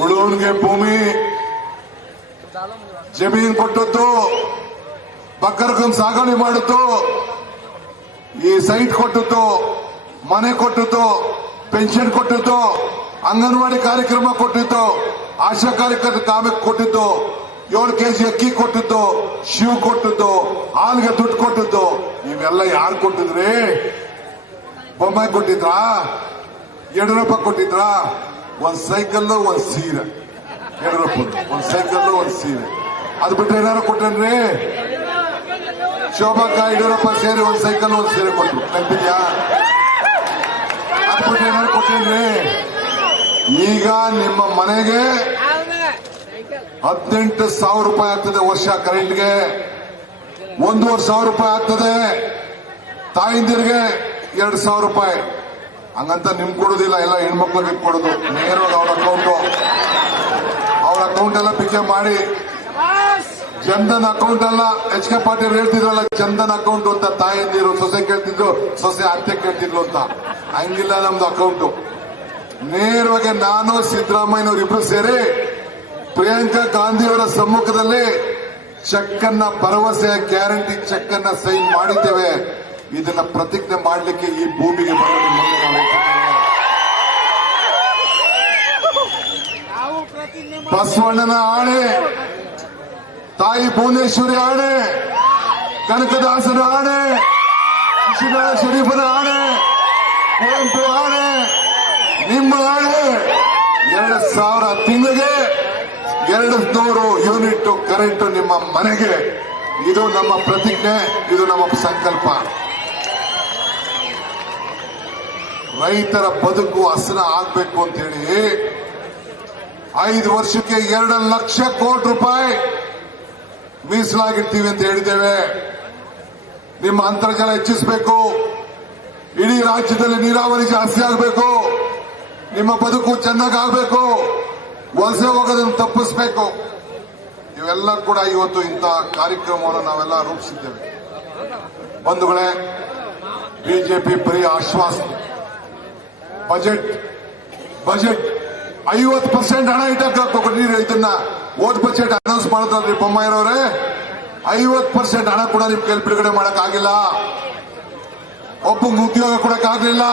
ಉಳುವನ್ಗೆ ಭೂಮಿ ಜಮೀನ್ ಕೊಟ್ಟದ್ದು, ಬಕ್ಕರ್ಕೊಂಡ್ ಸಾಗಣೆ ಮಾಡಿದ್ದು, ಈ ಸೈಟ್ ಕೊಟ್ಟದ್ದು, ಮನೆ ಕೊಟ್ಟದ್ದು, ಪೆನ್ಷನ್ ಕೊಟ್ಟದ್ದು, ಅಂಗನವಾಡಿ ಕಾರ್ಯಕ್ರಮ ಕೊಟ್ಟಿದ್ದು, ಆಶಾ ಕಾರ್ಯಕರ್ತ ಕೊಟ್ಟಿದ್ದು, 7 kg ಅಕ್ಕಿ ಕೊಟ್ಟಿದ್ದು, ಶಿವ್ ಕೊಟ್ಟಿದ್ದು, ಹಾಲ್ಗೆ ದುಡ್ಡು ಕೊಟ್ಟಿದ್ದು, ಇವೆಲ್ಲ ಯಾರು ಕೊಟ್ಟಿದ್ರಿ? ಬೊಮ್ಮಾಯಿ ಕೊಟ್ಟಿದ್ರಾ? ಯಡಿಯೂರಪ್ಪ ಕೊಟ್ಟಿದ್ರಾ? ಒಂದ್ ಸೈಕಲ್ ಒಂದ್ ಸೀರೆ, ಯಡಿಯೂರಪ್ಪ ಒಂದ್ ಸೈಕಲ್ ಒಂದ್ ಸೀರೆ, ಅದು ಬಿಟ್ಟರೆ ಏನಾರು ಕೊಟ್ಟನ್ರಿ? ಶೋಭಕ್ಕ ಯಡಿಯೂರಪ್ಪ ಸೇರಿ ಒಂದ್ ಸೈಕಲ್ ಒಂದ್ ಸೀರೆ ಕೊಟ್ರು, ನೆನಪಿದ್ಯಾ? ಅದು ಬಿಟ್ಟರೆ ಏನಾರು ಕೊಟ್ಟೇನ್ರಿ? ಈಗ ನಿಮ್ಮ ಮನೆಗೆ 18,000 ರೂಪಾಯಿ ಆಗ್ತದೆ ವರ್ಷ ಕರೆಂಟ್ಗೆ, 1,500 ರೂಪಾಯಿ ಆಗ್ತದೆ. ತಾಯಿಂದಿರಿಗೆ 2,000 ರೂಪಾಯಿ. ಹಂಗಂತ ನಿಮ್ ಕೊಡೋದಿಲ್ಲ, ಎಲ್ಲ ಹೆಣ್ಮಕ್ಳಿಗೆ ಕೊಡೋದು ನೇರವಾಗಿ ಅವ್ರ ಅಕೌಂಟ್ ಎಲ್ಲ ಪಿಕೆ ಮಾಡಿ. ಜನ್ಧನ್ ಅಕೌಂಟ್ ಅಲ್ಲ, ಎಚ್ ಕೆ ಪಾಟೀಲ್ ಹೇಳ್ತಿದ್ರಲ್ಲ ಜನ್ಧನ್ ಅಕೌಂಟ್ ಅಂತ. ತಾಯಿಂದಿರು ಸೊಸೆ ಕೇಳ್ತಿದ್ರು, ಸೊಸೆ ಅತ್ತೆ ಕೇಳ್ತಿದ್ಲು ಅಂತ. ಹಂಗಿಲ್ಲ ನಮ್ದು ಅಕೌಂಟ್. ನೇರವಾಗಿ ನಾನು ಸಿದ್ದರಾಮಯ್ಯನವ್ರು ಇಬ್ರು ಸೇರಿ ಪ್ರಿಯಾಂಕಾ ಗಾಂಧಿಯವರ ಸಮ್ಮುಖದಲ್ಲಿ ಚೆಕ್ ಅನ್ನ, ಭರವಸೆಯ ಗ್ಯಾರಂಟಿ ಚೆಕ್ ಅನ್ನ ಸೈನ್ ಮಾಡಿದ್ದೇವೆ. ಇದನ್ನ ಪ್ರತಿಜ್ಞೆ ಮಾಡಲಿಕ್ಕೆ ಈ ಭೂಮಿಗೆ ಬಸವಣ್ಣನ ಆಣೆ, ತಾಯಿ ಭುವನೇಶ್ವರಿ ಆಣೆ, ಕನಕದಾಸನ ಆಣೆ, ಶಿಶುನಾಳ ಶರೀಫನ ಆಣೆ, ಕುವೆಂಪು ಆಣೆ, ನಿಮ್ಮ ಆಣೆ, 2,000 ತಿಂಗಳಿಗೆ 200 ಯೂನಿಟ್ ಕರೆಂಟ್ ನಿಮ್ಮ ಮನೆಗೆ. ಇದು ನಮ್ಮ ಪ್ರತಿಜ್ಞೆ, ಇದು ನಮ್ಮ ಸಂಕಲ್ಪ. ರೈತರ ಬದುಕು ಹಸನ ಆಗ್ಬೇಕು ಅಂತ ಹೇಳಿ 5 ವರ್ಷಕ್ಕೆ 2 ಲಕ್ಷ ಕೋಟಿ ರೂಪಾಯಿ ಮೀಸಲಾಗಿರ್ತೀವಿ ಅಂತ ಹೇಳಿದ್ದೇವೆ. ನಿಮ್ಮ ಅಂತರ್ಜಲ ಹೆಚ್ಚಿಸಬೇಕು, ಇಡೀ ರಾಜ್ಯದಲ್ಲಿ ನೀರಾವರಿ ಜಾಸ್ತಿ ಆಗಬೇಕು, ನಿಮ್ಮ ಬದುಕು ಚೆನ್ನಾಗಾಗಬೇಕು, ವಲಸೆ ಹೋಗೋದನ್ನು ತಪ್ಪಿಸಬೇಕು. ಇವೆಲ್ಲ ಕೂಡ ಇವತ್ತು ಇಂತಹ ಕಾರ್ಯಕ್ರಮವನ್ನು ನಾವೆಲ್ಲ ರೂಪಿಸಿದ್ದೇವೆ. ಬಂಧುಗಳೇ, ಬಿಜೆಪಿ ಬರೀ ಆಶ್ವಾಸನೆ. ಬಜೆಟ್ 50% ಹಣ ಇಟ್ಟಕ್ಕಾಗ್ಬೇಕು. ಇದನ್ನ ಓದ್ ಬಜೆಟ್ ಅನೌನ್ಸ್ ಮಾಡಿದ್ರಲ್ರಿ ಬೊಮ್ಮಾಯಿರವ್ರೆ, 50% ಹಣ ಕೂಡ ನಿಮ್ ಕೈಲಿ ಬಿಡುಗಡೆ ಮಾಡಕ್ ಆಗಿಲ್ಲ. ಒಬ್ಬ ಉದ್ಯೋಗ ಕೊಡಕ್ ಆಗ್ಲಿಲ್ಲ.